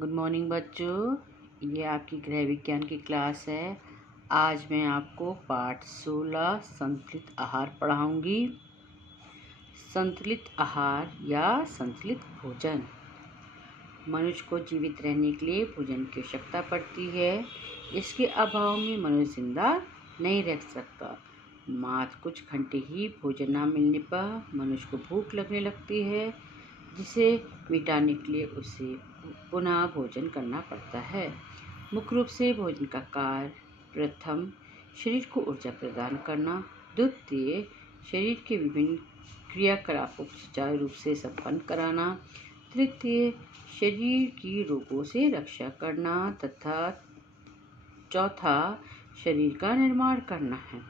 Good morning बच्चों। ये आपकी गृह विज्ञान की क्लास है। आज मैं आपको पाठ 16 संतुलित आहार पढ़ाऊंगी। संतुलित आहार या संतुलित भोजन। मनुष्य को जीवित रहने के लिए भोजन की आवश्यकता पड़ती है। इसके अभाव में मनुष्य जिंदा नहीं रह सकता। मात्र कुछ घंटे ही भोजन न मिलने पर मनुष्य को भूख लगने लगती है, जिसे मिटाने के लिए उसे पुनः भोजन करना पड़ता है। मुख्य रूप से भोजन का कार्य प्रथम शरीर को ऊर्जा प्रदान करना, द्वितीय शरीर के विभिन्न क्रियाकलापों को सुचारू रूप से संपन्न कराना, तृतीय शरीर की रोगों से रक्षा करना तथा चौथा शरीर का निर्माण करना है।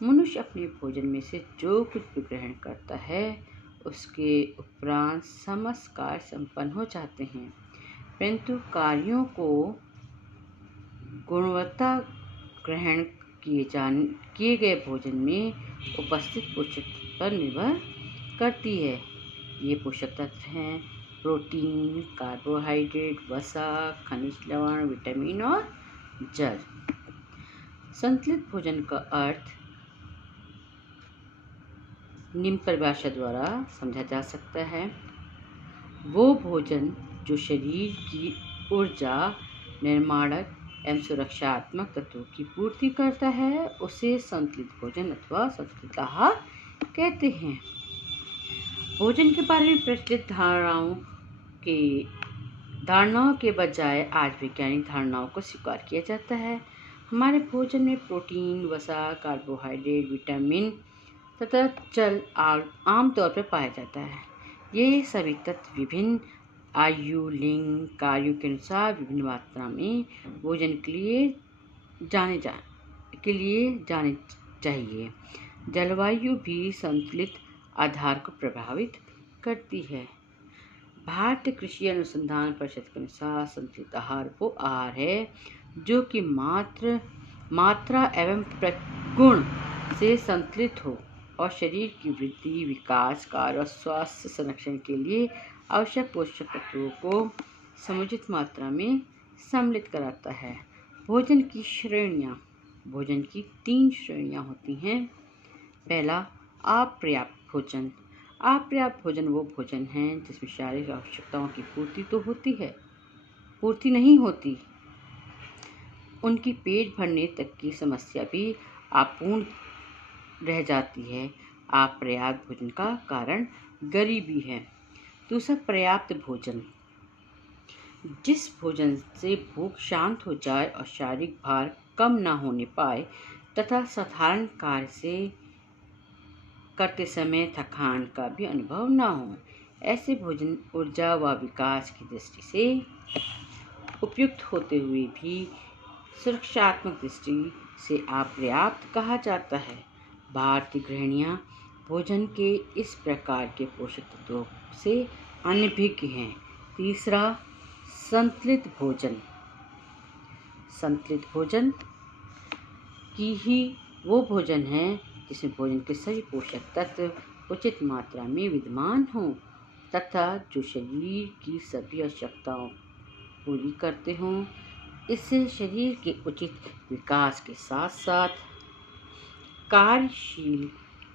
मनुष्य अपने भोजन में से जो कुछ भी ग्रहण करता है उसके उपरांत समस्त कार्य संपन्न हो जाते हैं, परंतु कार्यों को गुणवत्ता ग्रहण किए गए भोजन में उपस्थित पोषक तत्व पर निर्भर करती है। ये पोषक तत्व हैं प्रोटीन, कार्बोहाइड्रेट, वसा, खनिज लवण, विटामिन और जल। संतुलित भोजन का अर्थ निम्न परिभाषा द्वारा समझा जा सकता है। वो भोजन जो शरीर की ऊर्जा, निर्माणक एवं सुरक्षात्मक तत्वों की पूर्ति करता है उसे संतुलित भोजन अथवा संतुलित आहार कहते हैं। भोजन के बारे में प्रचलित धारणाओं के बजाय आज वैज्ञानिक धारणाओं को स्वीकार किया जाता है। हमारे भोजन में प्रोटीन, वसा, कार्बोहाइड्रेट, विटामिन तथा जल आमतौर पर पाया जाता है। ये सभी तत्व विभिन्न आयु, लिंग, कार्यों के अनुसार विभिन्न मात्रा में भोजन के लिए जाने चाहिए। जलवायु भी संतुलित आहार को प्रभावित करती है। भारतीय कृषि अनुसंधान परिषद के अनुसार संतुलित आहार वो आहार है जो कि मात्रा एवं गुण से संतुलित हो और शरीर की वृद्धि, विकास, कार्य और स्वास्थ्य संरक्षण के लिए आवश्यक पोषक तत्वों को समुचित मात्रा में सम्मिलित कराता है। भोजन की श्रेणियाँ। भोजन की 3 श्रेणियाँ होती हैं। पहला, अपर्याप्त भोजन। अपर्याप्त भोजन वो भोजन है जिसमें शारीरिक आवश्यकताओं की पूर्ति नहीं होती, उनकी पेट भरने तक की समस्या भी अपूर्ण रह जाती है। अपर्याप्त भोजन का कारण गरीबी है। दूसरा, पर्याप्त भोजन। जिस भोजन से भूख शांत हो जाए और शारीरिक भार कम न होने पाए तथा साधारण कार्य से करते समय थकान का भी अनुभव न हो। ऐसे भोजन ऊर्जा व विकास की दृष्टि से उपयुक्त होते हुए भी सुरक्षात्मक दृष्टि से अपर्याप्त कहा जाता है। भारतीय गृहिणियाँ भोजन के इस प्रकार के पोषक तत्वों से अनभिज्ञ हैं। तीसरा, संतुलित भोजन। संतुलित भोजन की ही वो भोजन है जिसमें भोजन के सभी पोषक तत्व उचित मात्रा में विद्यमान हों तथा जो शरीर की सभी आवश्यकताओं पूरी करते हों। इससे शरीर के उचित विकास के साथ साथ कार्यशील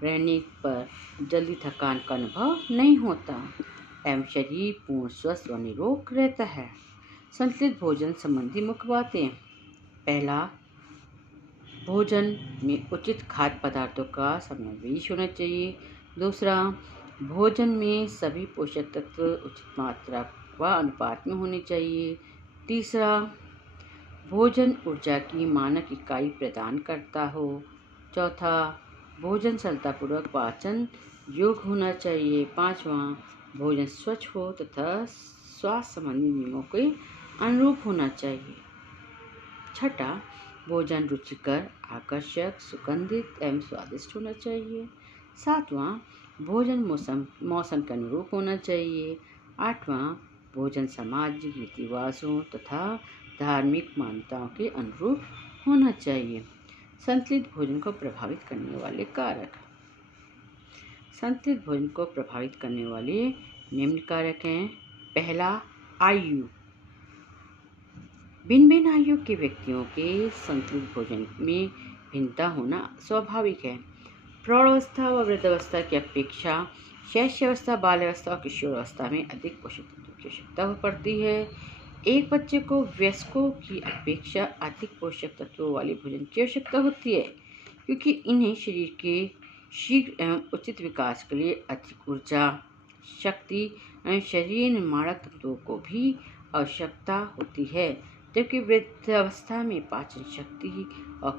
रहने पर जल्दी थकान का अनुभव नहीं होता एवं शरीर पूर्ण स्वस्थ व निरोग रहता है। संतुलित भोजन संबंधी मुख्य बातें। पहला, भोजन में उचित खाद्य पदार्थों का समावेश होना चाहिए। दूसरा, भोजन में सभी पोषक तत्व उचित मात्रा व अनुपात में होने चाहिए। तीसरा, भोजन ऊर्जा की मानक इकाई प्रदान करता हो। चौथा, भोजन सरलतापूर्वक पाचन योग्य होना चाहिए। पाँचवां, भोजन स्वच्छ हो तथा स्वास्थ्य संबंधी नियमों के अनुरूप होना चाहिए। छठा, भोजन रुचिकर, आकर्षक, सुगंधित एवं स्वादिष्ट होना चाहिए। सातवां, भोजन मौसम के अनुरूप होना चाहिए। आठवां, भोजन सामाजिक रीति रिवाजों तथा धार्मिक मान्यताओं के अनुरूप होना चाहिए। संतुलित भोजन को प्रभावित करने वाले कारक। संतुलित भोजन को प्रभावित करने वाले निम्न कारक हैं। पहला, आयु। भिन्न भिन्न आयु के व्यक्तियों के संतुलित भोजन में भिन्नता होना स्वाभाविक है। प्रौढ़ावस्था व वृद्धावस्था की अपेक्षा शैशवावस्था, बाल्यावस्था और किशोरावस्था में अधिक पोषक तत्वों की आवश्यकता पड़ती है। एक बच्चे को वयस्कों की अपेक्षा अधिक पोषक तत्वों वाले भोजन की आवश्यकता होती है, क्योंकि इन्हें शरीर के शीघ्र एवं उचित विकास के लिए अधिक ऊर्जा, शक्ति एवं शरीर निर्माणक तत्वों को भी आवश्यकता होती है। जबकि वृद्धावस्था में पाचन शक्ति और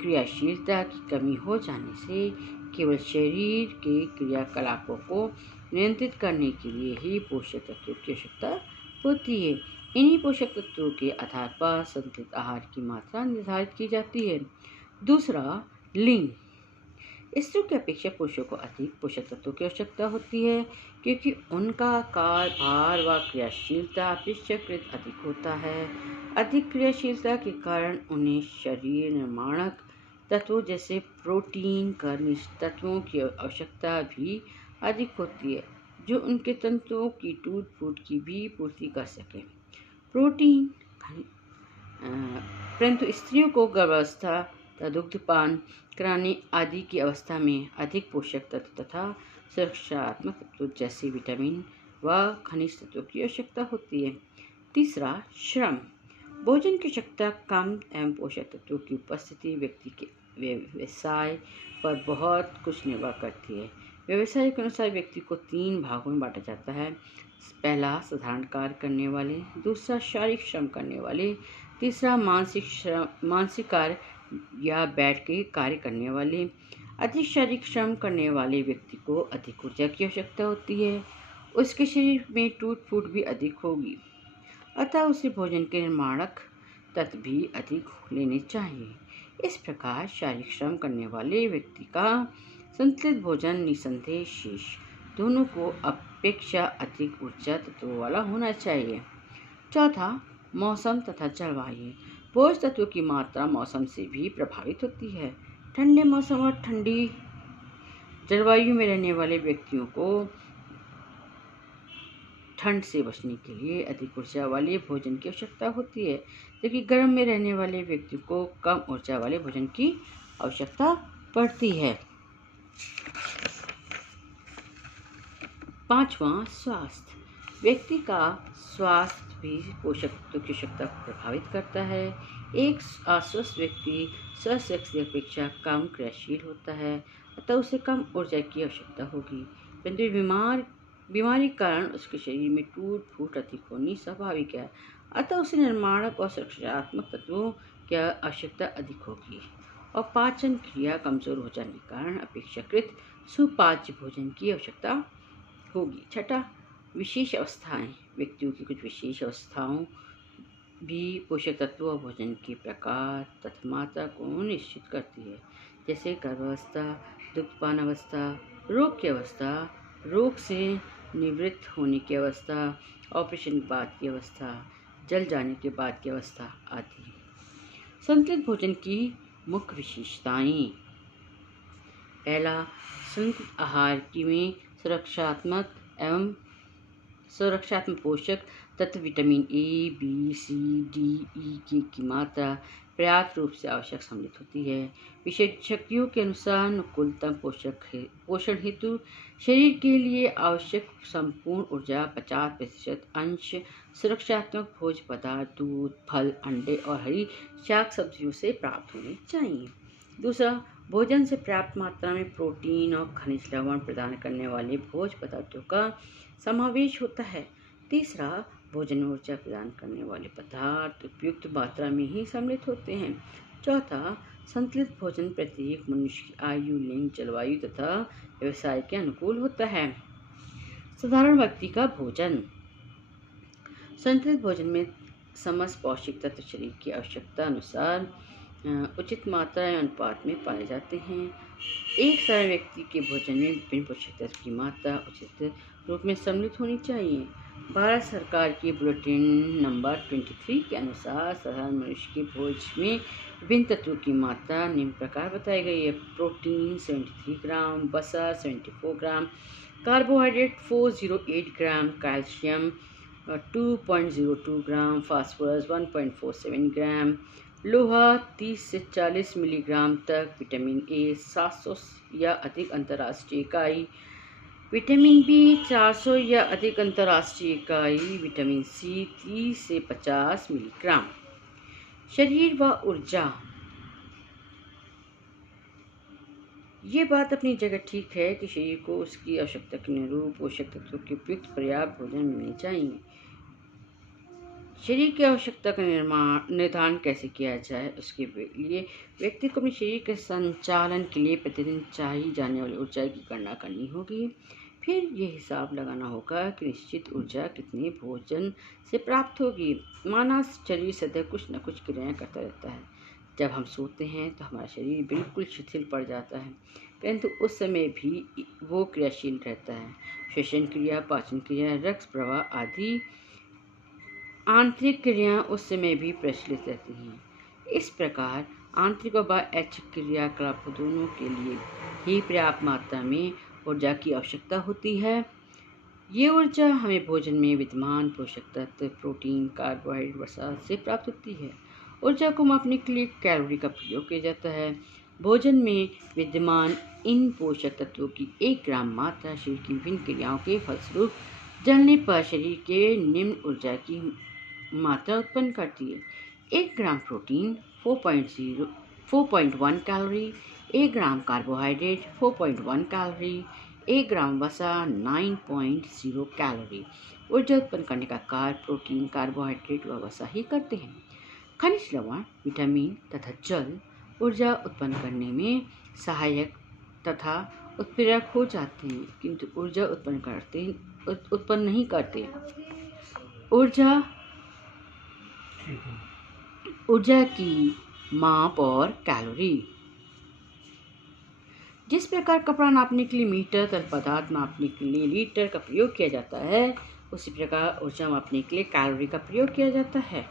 क्रियाशीलता की कमी हो जाने से केवल शरीर के क्रियाकलापों को नियंत्रित करने के लिए ही पोषक तत्वों की आवश्यकता होती है। इन्हीं पोषक तत्वों के आधार पर संतुलित आहार की मात्रा निर्धारित की जाती है। दूसरा, लिंग। स्त्रियों की अपेक्षा पुरुषों को अधिक पोषक तत्वों की आवश्यकता होती है, क्योंकि उनका कार्य भार व क्रियाशीलता अपेक्षाकृत अधिक होता है। अधिक क्रियाशीलता के कारण उन्हें शरीर निर्माणक तत्वों जैसे प्रोटीन, खनिज तत्वों की आवश्यकता भी अधिक होती है, जो उनके तंतुओं की टूट फूट की भी पूर्ति कर सके। प्रोटीन परंतु स्त्रियों को गर्भावस्था तथा दुग्धपान कराने आदि की अवस्था में अधिक पोषक तत्व तथा सुरक्षात्मक तत्वों जैसे विटामिन व खनिज तत्वों की आवश्यकता होती है। तीसरा, श्रम। भोजन की आवश्यकता कम एवं पोषक तत्वों की उपस्थिति व्यक्ति के व्यवसाय पर बहुत कुछ निर्भर करती है। व्यवसाय के अनुसार व्यक्ति को 3 भागों में बांटा जाता है। पहला, साधारण कार्य करने वाले। दूसरा, शारीरिक श्रम करने वाले। तीसरा, मानसिक कार्य या बैठ के कार्य करने वाले। अधिक शारीरिक श्रम करने वाले व्यक्ति को अधिक ऊर्जा की आवश्यकता होती है। उसके शरीर में टूट फूट भी अधिक होगी, अतः उसे भोजन के निर्माणक तत्व भी अधिक लेने चाहिए। इस प्रकार शारीरिक श्रम करने वाले व्यक्ति का संतुलित भोजन निसंदेह शेष दोनों को अपेक्षा अधिक ऊर्जा तत्वों वाला होना चाहिए। चौथा, मौसम तथा जलवायु। पोषक तत्वों की मात्रा मौसम से भी प्रभावित होती है। ठंडे मौसम और ठंडी जलवायु में रहने वाले व्यक्तियों को ठंड से बचने के लिए अधिक ऊर्जा वाले भोजन की आवश्यकता होती है, जबकि गर्म में रहने वाले व्यक्तियों को कम ऊर्जा वाले भोजन की आवश्यकता पड़ती है। पांचवा, स्वास्थ्य। व्यक्ति का स्वास्थ्य भी पोषक तत्वों की आवश्यकता को प्रभावित करता है। एक अस्वस्थ व्यक्ति स्वस्थ व्यक्ति की अपेक्षा कम क्रियाशील होता है, अतः उसे कम ऊर्जा की आवश्यकता होगी। परंतु बीमारी के कारण उसके शरीर में टूट फूट अधिक होनी स्वाभाविक है, अतः उसे निर्माणक और सुरक्षात्मक तत्वों की आवश्यकता अधिक होगी। और पाचन क्रिया कमजोर हो जाने के कारण अपेक्षाकृत सुपाच्य भोजन की आवश्यकता होगी। छठा, विशेष अवस्थाएं। व्यक्तियों की कुछ विशेष अवस्थाओं भी पोषक तत्वों और भोजन के प्रकार तथा मात्रा को निश्चित करती है, जैसे गर्भावस्था, दुग्धपान अवस्था, रोग की अवस्था, रोग से निवृत्त होने की अवस्था, ऑपरेशन के बाद की अवस्था, जल जाने के बाद की अवस्था आदि। संतुलित भोजन की मुख्य विशेषताएं। पहला, संतुलित आहार में सुरक्षात्मक पोषक तत्व vitamin A, B, C, D, E की मात्रा पर्याप्त रूप से आवश्यक सम्मिलित होती है। विशेषज्ञों के अनुसार अनुकूलतम पोषण हेतु शरीर के लिए आवश्यक संपूर्ण ऊर्जा 50% अंश सुरक्षात्मक भोज्य पदार्थ, दूध, फल, अंडे और हरी शाक सब्जियों से प्राप्त होने चाहिए। दूसरा, भोजन से पर्याप्त मात्रा में प्रोटीन और खनिज लवण प्रदान करने वाले भोज्य पदार्थों का समावेश होता है। तीसरा, भोजन में ऊर्जा प्रदान करने वाले पदार्थ उपयुक्त मात्रा में ही सम्मिलित होते हैं। चौथा, संतुलित भोजन प्रत्येक मनुष्य की आयु, लिंग, जलवायु तथा व्यवसाय के अनुकूल होता है। साधारण व्यक्ति का भोजन। संतुलित भोजन में समस्त पौष्टिक तत्व शरीर की आवश्यकता अनुसार उचित मात्रा या अनुपात में पाए जाते हैं। एक साधारण व्यक्ति के भोजन में विभिन्न पोषक तत्व की मात्रा उचित रूप में सम्मिलित होनी चाहिए। भारत सरकार की बुलेटिन नंबर 23 के अनुसार साधारण मनुष्य के भोजन में विभिन्न तत्वों की मात्रा निम्न प्रकार बताई गई है। प्रोटीन 73 ग्राम, वसा 74 ग्राम, कार्बोहाइड्रेट 408 ग्राम, कैल्शियम 2.02 ग्राम, फास्फोरस 1.47 ग्राम, लोहा 30 से 40 मिलीग्राम तक, विटामिन ए 700 या अधिक अंतर्राष्ट्रीय इकाई, विटामिन बी 400 या अधिक अंतर्राष्ट्रीय इकाई, विटामिन सी 30 से 50 मिलीग्राम। शरीर व ऊर्जा, ये बात अपनी जगह ठीक है कि शरीर को उसकी आवश्यकता के अनुरूप पोषक तत्वों के उपयुक्त पर्याप्त भोजन मिलने चाहिए। शरीर की आवश्यकता का निर्धारण कैसे किया जाए, उसके लिए व्यक्ति को अपने शरीर के संचालन के लिए प्रतिदिन चाहिए जाने वाली ऊर्जा की गणना करनी होगी। फिर ये हिसाब लगाना होगा कि निश्चित ऊर्जा कितने भोजन से प्राप्त होगी। मानव शरीर सदैव कुछ न कुछ क्रियाएं करता रहता है। जब हम सोते हैं तो हमारा शरीर बिल्कुल शिथिल पड़ जाता है, परंतु उस समय भी वो क्रियाशील रहता है। श्वसन क्रिया, पाचन क्रिया, रक्त प्रवाह आदि आंतरिक क्रियाएं उस समय भी प्रचलित रहती हैं। इस प्रकार आंतरिक व बाह्यैच्छिक क्रियाकलाप दोनों के लिए ही पर्याप्त मात्रा में ऊर्जा की आवश्यकता होती है। ये ऊर्जा हमें भोजन में विद्यमान पोषक तत्व, प्रोटीन, कार्बोहाइड्रेट, वसा से प्राप्त होती है। ऊर्जा को मापने के लिए कैलोरी का प्रयोग किया जाता है। भोजन में विद्यमान इन पोषक तत्वों की 1 ग्राम मात्रा शरीर की विभिन्न क्रियाओं के फलस्वरूप जलने पर शरीर के निम्न ऊर्जा की मात्रा उत्पन्न करती है। 1 ग्राम प्रोटीन 4.1 कैलोरी, 1 ग्राम कार्बोहाइड्रेट 4.1 कैलोरी, 1 ग्राम वसा 9.0 कैलोरी। ऊर्जा उत्पन्न करने का कार्य प्रोटीन, कार्बोहाइड्रेट व वसा ही करते हैं। खनिज लवण, विटामिन तथा जल ऊर्जा उत्पन्न करने में सहायक तथा उत्प्रेरक हो जाते हैं, किंतु ऊर्जा उत्पन्न नहीं करते। ऊर्जा की माप और कैलोरी। जिस प्रकार कपड़ा नापने के लिए मीटर, तरल पदार्थ नापने के लिए लीटर का प्रयोग किया जाता है, उसी प्रकार ऊर्जा मापने के लिए कैलोरी का प्रयोग किया जाता है।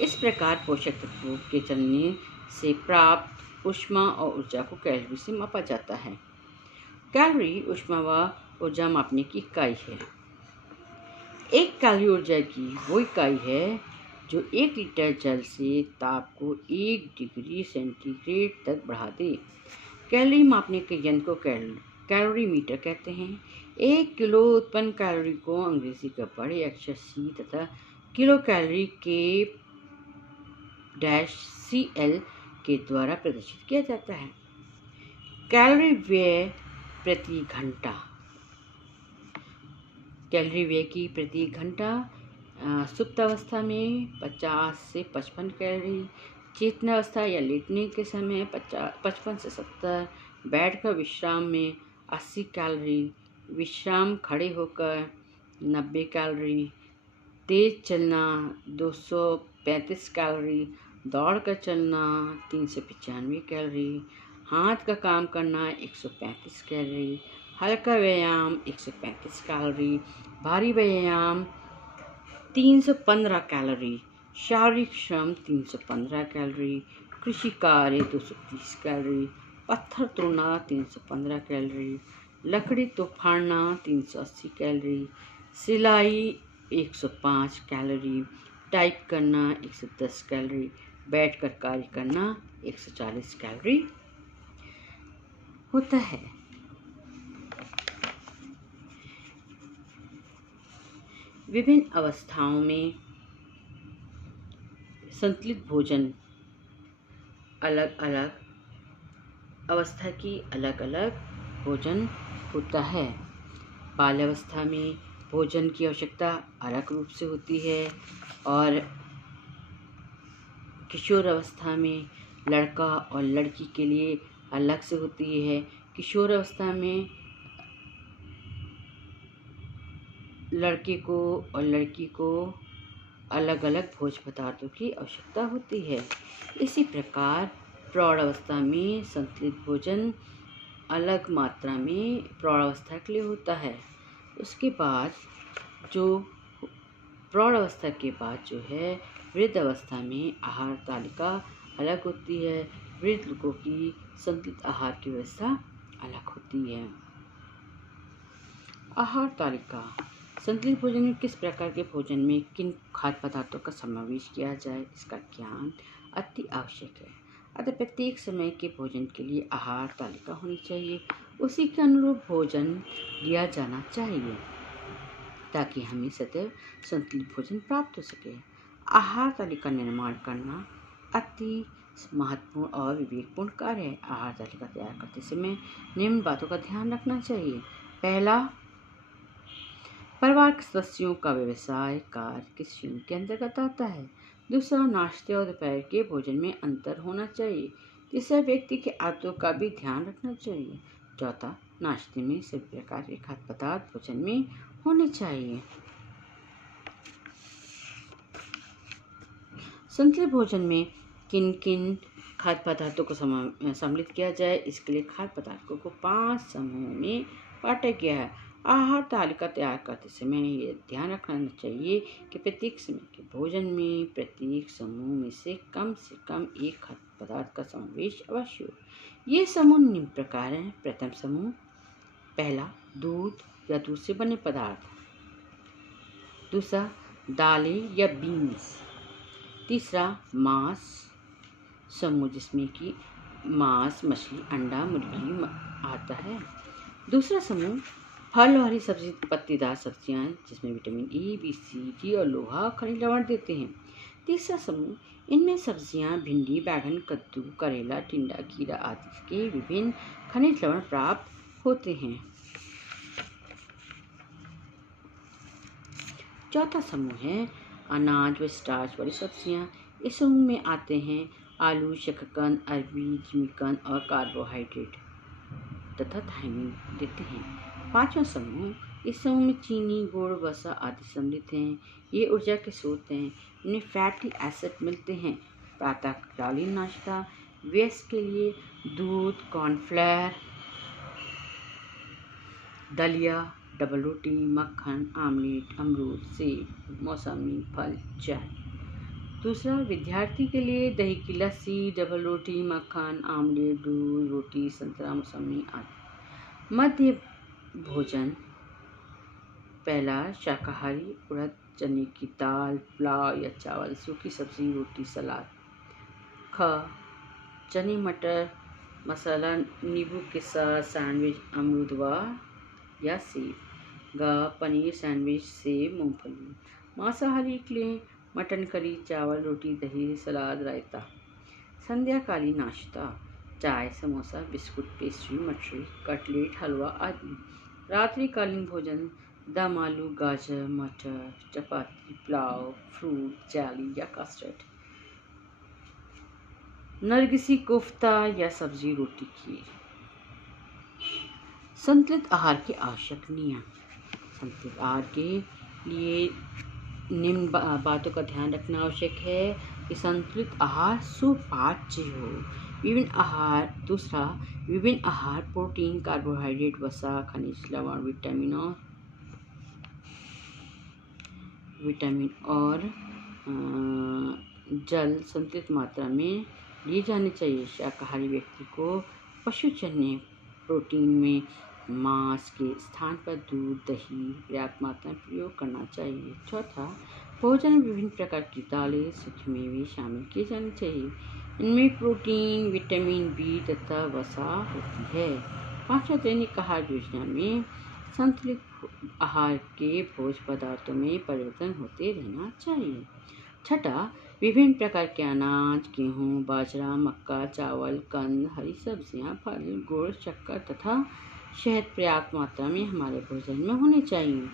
इस प्रकार पोषक तत्वों के चलने से प्राप्त ऊष्मा और ऊर्जा को कैलोरी से मापा जाता है। कैलोरी ऊष्मा व ऊर्जा मापने की इकाई है। 1 कैलोरी ऊर्जा की वो इकाई है जो 1 लीटर जल से ताप को 1 डिग्री सेंटीग्रेड तक बढ़ा दे। कैलोरी मापने के यंत्र को कैलोरीमीटर कहते हैं। 1 किलो उत्पन्न कैलोरी को अंग्रेजी का बड़े अक्षर C तथा किलो कैलोरी के -CL के द्वारा प्रदर्शित किया जाता है। कैलोरी व्यय प्रति घंटा। कैलोरी व्यय की प्रति घंटा सुप्तावस्था में 50 से 55 कैलोरी, चेतनावस्था या लेटने के समय 55 से 70, बैठकर विश्राम में 80 कैलोरी, विश्राम खड़े होकर 90 कैलोरी, तेज चलना 235 कैलोरी, दौड़ कर चलना 395 कैलोरी, हाथ का काम करना 135 कैलोरी, हल्का व्यायाम 135 कैलोरी, भारी व्यायाम 315 कैलोरी, शारीरिक श्रम 315 कैलोरी, कृषि कार्य 230 कैलोरी, पत्थर तोड़ना 315 कैलोरी, लकड़ी फाड़ना 380 कैलोरी, सिलाई 105 कैलोरी, टाइप करना 110 कैलोरी, बैठकर कार्य करना 140 कैलोरी होता है। विभिन्न अवस्थाओं में संतुलित भोजन अलग अलग अवस्था की अलग अलग भोजन होता है। बाल्यावस्था में भोजन की आवश्यकता अलग रूप से होती है और किशोर अवस्था में लड़का और लड़की के लिए अलग से होती है। किशोर अवस्था में लड़के को और लड़की को अलग अलग भोज्य पदार्थों की आवश्यकता होती है। इसी प्रकार प्रौढ़ अवस्था में संतुलित भोजन अलग मात्रा में प्रौढ़ अवस्था के लिए होता है। उसके बाद जो प्रौढ़ अवस्था के बाद जो है वृद्ध अवस्था में आहार तालिका अलग होती है। वृद्ध लोगों की संतुलित आहार की व्यवस्था अलग होती है। आहार तालिका संतुलित भोजन में किस प्रकार के भोजन में किन खाद्य पदार्थों का समावेश किया जाए, इसका ज्ञान अति आवश्यक है। अतः प्रत्येक समय के भोजन के लिए आहार तालिका होनी चाहिए, उसी के अनुरूप भोजन लिया जाना चाहिए ताकि हमें सदैव संतुलित भोजन प्राप्त हो सके। आहार तालिका निर्माण करना अति महत्वपूर्ण और विवेकपूर्ण कार्य है। आहार तालिका तैयार करते समय निम्न बातों का ध्यान रखना चाहिए। पहला, परिवार के सदस्यों का व्यवसाय कार्य किस श्रेणी के अंतर्गत आता है। दूसरा, नाश्ते और दोपहर के भोजन में अंतर होना चाहिए। तीसरा, व्यक्ति के आदतों का भी ध्यान रखना चाहिए। चौथा, नाश्ते में सभी प्रकार के खाद्य पदार्थ भोजन में होने चाहिए। संतुलित भोजन में किन किन खाद्य पदार्थों को सम्मिलित किया जाए, इसके लिए खाद्य पदार्थों को 5 समूहों में बांटा गया है। आहार तालिका तैयार करते समय ये ध्यान रखना चाहिए कि प्रत्येक समय के भोजन में प्रत्येक समूह में से कम एक खाद्य पदार्थ का समावेश अवश्य हो। ये समूह निम्न प्रकार हैं। प्रथम समूह, पहला, दूध या दूध से बने पदार्थ। दूसरा, दालें या बीन्स। तीसरा, मांस समूह जिसमें कि मांस, मछली, अंडा, मुर्गी आता है। दूसरा समूह, फल और हरी सब्जी पत्तीदार सब्जियां जिसमें vitamin A, B, C, D और लोहा खनिज लवण देते हैं। तीसरा समूह, इनमें सब्जियां भिंडी, बैगन, कद्दू, करेला, टिंडा, खीरा आदि के विभिन्न खनिज लवण प्राप्त होते हैं। चौथा समूह है अनाज व स्टार्च वाली सब्जियां। इस समूह में आते हैं आलू, शकरकंद, अरबी, जिमीकंद और कार्बोहाइड्रेट तथा थायमिन देते हैं। पांचवा समूह, इस समूह में चीनी, गुड़, वसा आदि सम्मिलित हैं। ये ऊर्जा के स्रोत हैं। इनमें फैटी एसिड मिलते हैं। प्रातःकालीन नाश्ता, वयस्क के लिए दूध, कॉर्नफ्लेवर, दलिया, डबल रोटी, मक्खन, आमलेट, अमरूद, सेब, मौसमी फल, चाय। दूसरा, विद्यार्थी के लिए दही की लस्सी, डबल रोटी, मक्खन, आमलेट, दूध, रोटी, संतरा, मौसमी आदि। मध्य भोजन, पहला, शाकाहारी, उड़द, चने की दाल, पुलाव या चावल, सूखी सब्जी, रोटी, सलाद। ख, चने, मटर, मसाला, नींबू के साथ सैंडविच, अमरूद या सेब। ग, पनीर, सैंडविच, सेब, मूंगफली। मांसाहारी के लिए मटन करी, चावल, रोटी, दही, सलाद, रायता। संध्याकालीन नाश्ता, चाय, समोसा, बिस्कुट, पेस्ट्री, मठरी, कटलेट, हलवा आदि। रात्रिकालीन भोजन, दम आलू, गाजर, मटर, चपाती, पुलाव, फ्रूट, जैली या कस्टर्ड। नरगिसी, कोफ्ता या सब्जी, रोटी, खीर। संतुलित आहार के आवश्यक नियम। संतुलित आहार के लिए निम्न बातों का ध्यान रखना आवश्यक है कि संतुलित आहार सुपाच्य हो। विभिन्न आहार प्रोटीन, कार्बोहाइड्रेट, वसा, खनिज लवण, विटामिन और जल संतुलित मात्रा में लिए जाने चाहिए। शाकाहारी व्यक्ति को पशु चने प्रोटीन में मांस के स्थान पर दूध, दही पर्याप्त मात्रा में प्रयोग करना चाहिए। चौथा, भोजन में विभिन्न प्रकार की दालें, सूखे मेवे शामिल किए जाने चाहिए। इनमें प्रोटीन, विटामिन बी तथा वसा होती है। पांचवा, दैनिक आहार योजना में संतुलित आहार के भोज्य पदार्थों में परिवर्तन होते रहना चाहिए। छठा, विभिन्न प्रकार के अनाज, गेहूँ, बाजरा, मक्का, चावल, कंद, हरी सब्जियां, फल, गुड़, शक्कर तथा शहद पर्याप्त मात्रा में हमारे भोजन में होने चाहिए।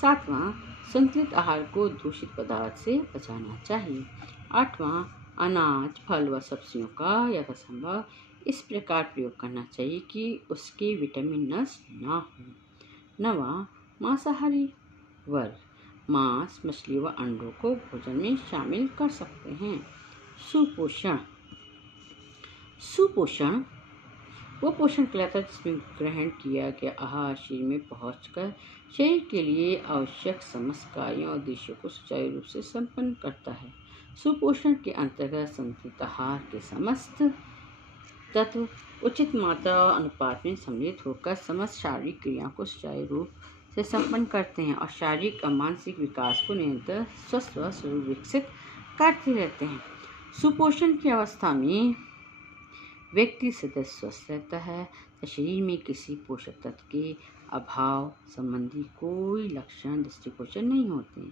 सातवां, संतुलित आहार को दूषित पदार्थ से बचाना चाहिए। आठवां, अनाज, फल व सब्जियों का यथासंभव इस प्रकार प्रयोग करना चाहिए कि उसके विटामिन नष्ट ना हो। नवां, मांसाहारी वर्ग मांस, मछली व अंडों को भोजन में शामिल कर सकते हैं। सुपोषण वो पोषण कहलाता है जिसमें ग्रहण किया गया आहार शरीर में पहुंचकर शरीर के लिए आवश्यक समस्त कार्यों और उद्देश्यों को सुचारू रूप से संपन्न करता है। सुपोषण के अंतर्गत संतुलित आहार के समस्त तत्व उचित मात्रा और अनुपात में सम्मिलित होकर समस्त शारीरिक क्रियाओं को सुचारू रूप से संपन्न करते हैं और शारीरिक और मानसिक विकास को निरंतर स्वस्थ व स्वरूप विकसित करते रहते हैं। सुपोषण की अवस्था में व्यक्ति सदैव स्वस्थ रहता है तो शरीर में किसी पोषक तत्व के अभाव संबंधी कोई लक्षण दृष्टिगोचर नहीं होते।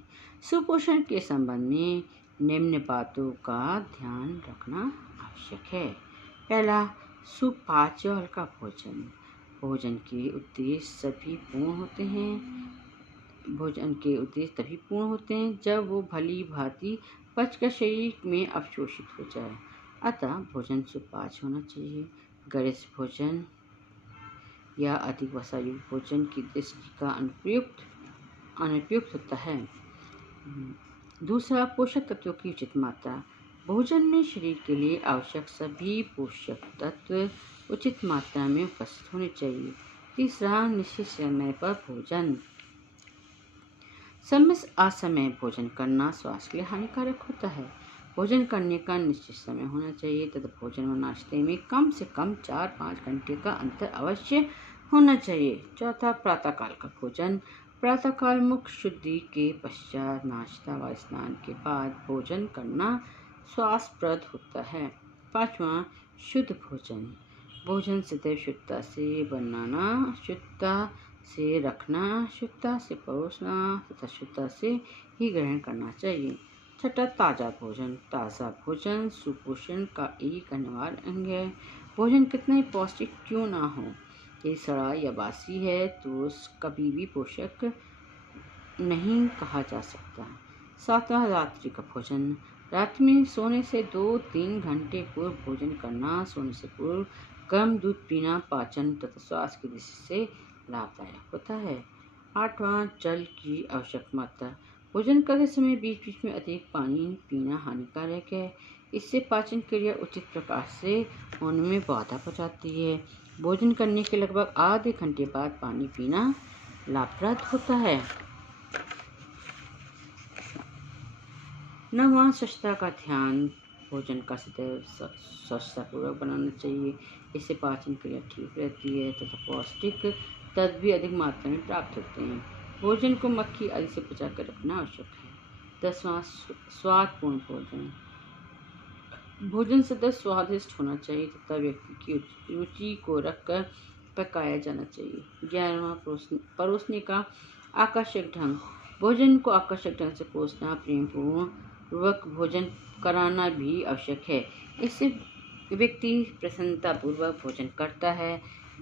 सुपोषण के संबंध में निम्न बातों का ध्यान रखना आवश्यक है। पहला, सुपाच्य और हल्का भोजन। भोजन के उद्देश्य तभी पूर्ण होते हैं जब वो भली भांति पचकर शरीर में अवशोषित हो जाए। अतः भोजन सुपाच्य होना चाहिए। गरिष्ठ भोजन या अधिक वसायुक्त भोजन की दृष्टि का अनुपयुक्त होता है। दूसरा, पोषक तत्वों की उचित मात्रा। भोजन में शरीर के लिए आवश्यक सभी पोषक तत्व उचित मात्रा में उपस्थित होने चाहिए। तीसरा, निश्चित समय पर भोजन। समय असमय भोजन करना स्वास्थ्य के लिए हानिकारक होता है। भोजन करने का निश्चित समय होना चाहिए तथा भोजन और नाश्ते में कम से कम 4-5 घंटे का अंतर अवश्य होना चाहिए। चौथा, प्रातःकाल का भोजन। प्रातःकाल मुख शुद्धि के पश्चात नाश्ता व स्नान के बाद भोजन करना स्वास्थ्यप्रद होता है। पांचवा, शुद्ध भोजन। भोजन सदैव शुद्धता से बनाना, शुद्धता से रखना, शुद्धता से परोसना तथा शुद्धता से ही ग्रहण करना चाहिए। छठा, ताज़ा भोजन। ताज़ा भोजन सुपोषण का एक अनिवार्य अंग है। भोजन कितना ही पौष्टिक क्यों ना हो, यदि सड़ा या बासी है तो कभी भी पोषक नहीं कहा जा सकता। सातवां, रात्रि का भोजन। रात्रि में सोने से 2-3 घंटे पूर्व भोजन करना। सोने से पूर्व गर्म दूध पीना पाचन तथा स्वास्थ्य की दृष्टि से लाभदायक होता है। आठवां, जल की आवश्यक मात्रा। भोजन करते समय बीच बीच में अधिक पानी पीना हानिकारक है। इससे पाचन क्रिया उचित प्रकार से होने में बाधा पहुंचाती है। भोजन करने के लगभग आधे घंटे बाद पानी पीना लाभप्रद होता है। नौवां, स्वच्छता का ध्यान। भोजन का सदैव स्वच्छतापूर्वक बनाना चाहिए। इससे पाचन क्रिया ठीक रहती है तथा पौष्टिक तत्व भी अधिक मात्रा में प्राप्त होते हैं। भोजन को मक्खी आदि से बचा कर रखना आवश्यक है। 10वां, स्वादपूर्ण भोजन। भोजन सदैव स्वादिष्ट होना चाहिए तथा व्यक्ति की रुचि को रखकर पकाया जाना चाहिए। 11वां, परोसने का आकर्षक ढंग। भोजन को आकर्षक ढंग से परोसना, प्रेम पूर्वक भोजन कराना भी आवश्यक है। इससे व्यक्ति प्रसन्नतापूर्वक भोजन करता है,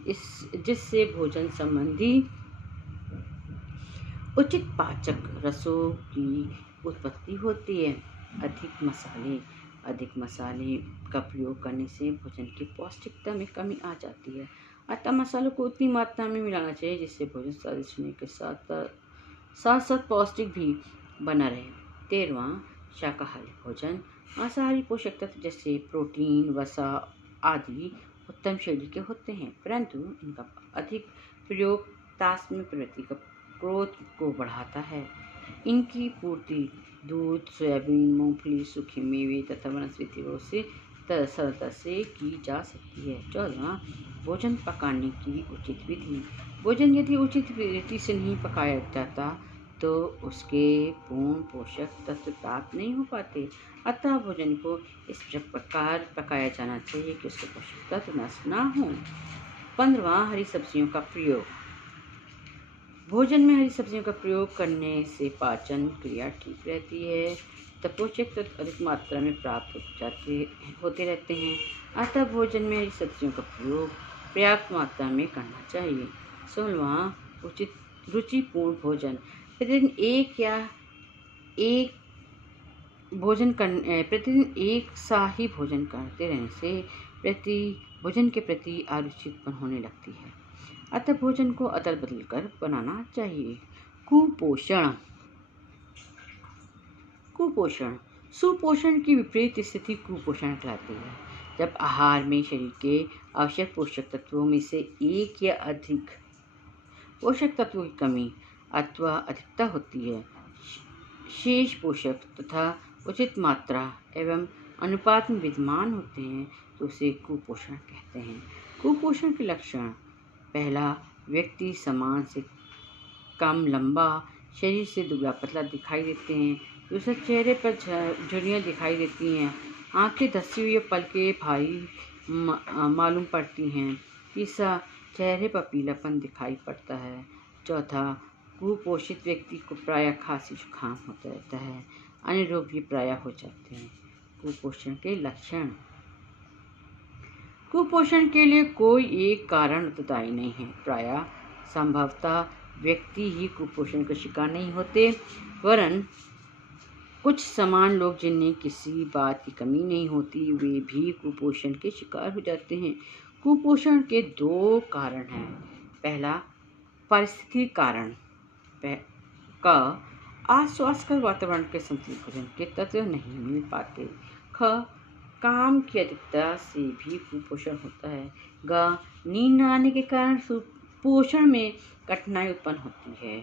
जिससे भोजन संबंधी उचित पाचक रसों की उत्पत्ति होती है। अधिक मसाले का प्रयोग करने से भोजन की पौष्टिकता में कमी आ जाती है। अतः मसालों को उतनी मात्रा में मिलाना चाहिए जिससे भोजन स्वादिष्ट होने के साथ साथ पौष्टिक भी बना रहे। 13वां, शाकाहारी भोजन। मांसाहारी पोषक तत्व जैसे प्रोटीन, वसा आदि उत्तम श्रेणी के होते हैं, परंतु इनका अधिक प्रयोग तामसिक प्रवृत्ति का क्रोध को बढ़ाता है। इनकी पूर्ति दूध, सोयाबीन, मूंगफली, सूखे मेवे तथा वनस्पतियों से सरलता से की जा सकती है। 14वां, भोजन पकाने की उचित विधि। भोजन यदि उचित विधि से नहीं पकाया जाता तो उसके पूर्ण पोषक तत्व प्राप्त नहीं हो पाते। अतः भोजन को इस प्रकार पकाया जाना चाहिए कि उसके पोषक तत्व नष्ट ना हो। 15वां, हरी सब्जियों का प्रयोग। भोजन में हरी सब्जियों का प्रयोग करने से पाचन क्रिया ठीक रहती है तो पोषक तत्व अधिक मात्रा में प्राप्त होते रहते हैं। अतः भोजन में हरी सब्जियों का प्रयोग पर्याप्त मात्रा में करना चाहिए। 16वां, रुचिपूर्ण भोजन। प्रतिदिन एक सा ही भोजन करते रहने से भोजन के प्रति अरुचि उत्पन्न होने लगती है। अतः भोजन को अदल बदल कर बनाना चाहिए। कुपोषण। सुपोषण की विपरीत स्थिति कुपोषण कहलाती है, जब आहार में शरीर के आवश्यक पोषक तत्वों में से एक या अधिक पोषक तत्वों की कमी अथवा अधिकता होती है। शेष पोषक तथा उचित मात्रा एवं अनुपात में विद्यमान होते हैं तो उसे कुपोषण कहते हैं। कुपोषण के लक्षण। पहला, व्यक्ति समान से कम लंबा, शरीर से दुबला पतला दिखाई देते हैं। दूसरा, चेहरे पर झुर्रियाँ दिखाई देती हैं। आंखें धसी हुई, पलकें भारी मालूम पड़ती हैं। तीसरा, चेहरे पर पीलापन दिखाई पड़ता है। चौथा, कुपोषित व्यक्ति को प्रायः खांसी जुकाम होता रहता है। अन्य रोग भी प्रायः हो जाते हैं। कुपोषण के लक्षण। कुपोषण के लिए कोई एक कारण उत्तरदायी नहीं है। प्रायः संभवतः व्यक्ति ही कुपोषण का शिकार नहीं होते, वरन कुछ समान लोग जिन्हें किसी बात की कमी नहीं होती, वे भी कुपोषण के शिकार हो जाते हैं। कुपोषण के 2 कारण हैं। पहला, परिस्थिति कारण। क, अस्वास्थ्यकर वातावरण के संतुलित भोजन के तत्व नहीं मिल पाते। ख, काम की अधिकता से भी कुपोषण होता है। ग, नींद न आने के कारण पोषण में कठिनाई उत्पन्न होती है।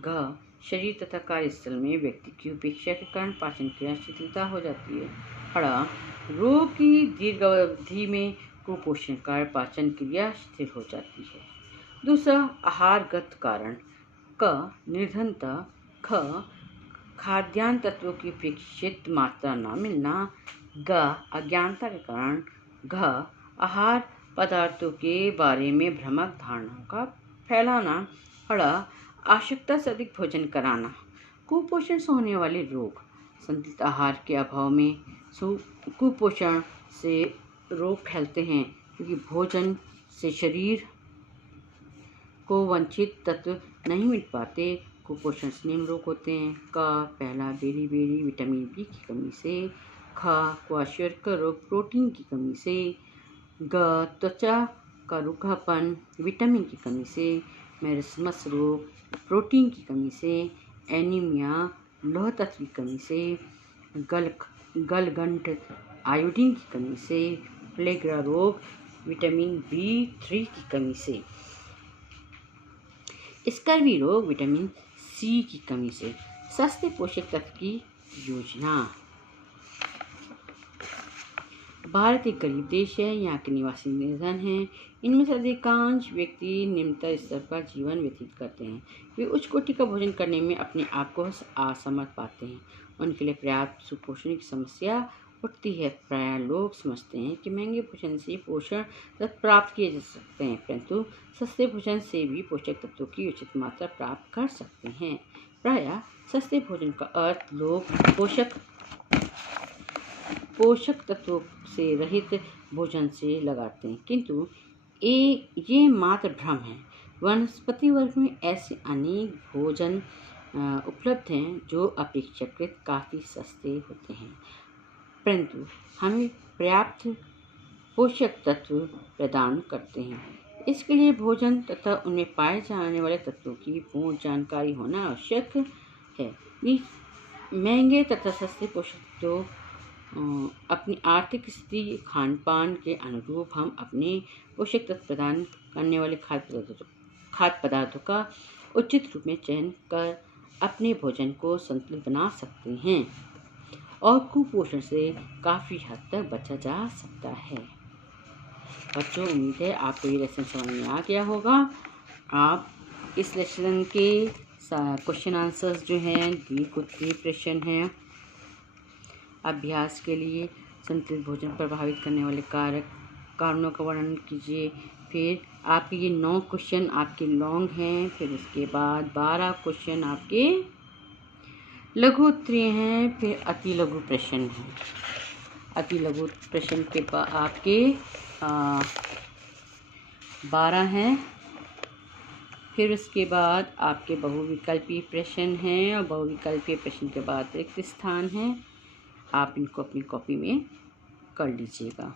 घ, शरीर तथा कार्यस्थल में व्यक्ति की उपेक्षा के कारण पाचन क्रिया शिथिलता हो जाती है। ड़, रोग की दीर्घ अवधि में कुपोषण के कारण पाचन क्रिया शिथिल हो जाती है। दूसरा, आहारगत कारण। क, निर्धनता। ख, खाद्यान्न तत्वों की अपेक्षित मात्रा न मिलना। ग, अज्ञानता के कारण। घ, आहार पदार्थों के बारे में भ्रामक धारणाओं का फैलाना। ड़, आवश्यकता से अधिक भोजन कराना। कुपोषण से होने वाले रोग। संतुलित आहार के अभाव में कुपोषण से रोग फैलते हैं, क्योंकि भोजन से शरीर को वांछित तत्व नहीं मिल पाते। कुपोषण से निम्न रोग होते हैं। क, पहला, बेरी विटामिन बी की कमी से। ख, क्वाशर्कर रोग प्रोटीन की कमी से। ग, त्वचा का रूखापन विटामिन की कमी से। मेरिस्मस रोग प्रोटीन की कमी से। एनीमिया लौह तत्व की कमी से। गलगंठ आयोडीन की कमी से। प्लेग्रा रोग विटामिन B3 की कमी से। स्कर्वी रोग विटामिन C की कमी से। सस्ते पोषक तत्व की योजना। भारत एक गरीब देश है। यहाँ के निवासी निर्धन हैं। इनमें से अधिकांश व्यक्ति निम्नतर स्तर पर जीवन व्यतीत करते हैं। वे उच्च कोटि का भोजन करने में अपने आप को असमर्थ पाते हैं। उनके लिए पर्याप्त सुपोषण की समस्या उठती है। प्रायः लोग समझते हैं कि महंगे भोजन से पोषण तत्व प्राप्त किए जा सकते हैं, परंतु सस्ते भोजन से भी पोषक तत्वों की उचित मात्रा प्राप्त कर सकते हैं। प्रायः सस्ते भोजन का अर्थ लोग पोषक तत्वों से रहित भोजन से लगाते हैं, किंतु ये मात्र भ्रम है। वनस्पति वर्ग में ऐसे अनेक भोजन उपलब्ध हैं जो अपेक्षाकृत काफ़ी सस्ते होते हैं, परंतु हमें पर्याप्त पोषक तत्व प्रदान करते हैं। इसके लिए भोजन तथा उनमें पाए जाने वाले तत्वों की पूर्ण जानकारी होना आवश्यक है। महंगे तथा सस्ते पोषक तो अपनी आर्थिक स्थिति खान पान के अनुरूप हम अपने पोषक तत्व प्रदान करने वाले खाद्य पदार्थों का उचित रूप में चयन कर अपने भोजन को संतुलित बना सकते हैं और कुपोषण से काफ़ी हद तक बचा जा सकता है। बच्चों, उम्मीद है आपको ये लेसन समझ में आ गया होगा। आप इस लेसन के क्वेश्चन आंसर्स जो हैं, कुछ प्रश्न हैं अभ्यास के लिए। संतुलित भोजन प्रभावित करने वाले कारणों का वर्णन कीजिए। फिर आपके ये 9 क्वेश्चन आपके लॉन्ग हैं, फिर उसके बाद 12 क्वेश्चन आपके लघु उत्तरीय हैं, फिर अति लघु प्रश्न हैं। अति लघु प्रश्न के बाद आपके 12 हैं, फिर उसके बाद आपके बहुविकल्पीय प्रश्न हैं और बहुविकल्पीय प्रश्न के बाद रिक्त स्थान है। आप इनको अपनी कॉपी में कर लीजिएगा।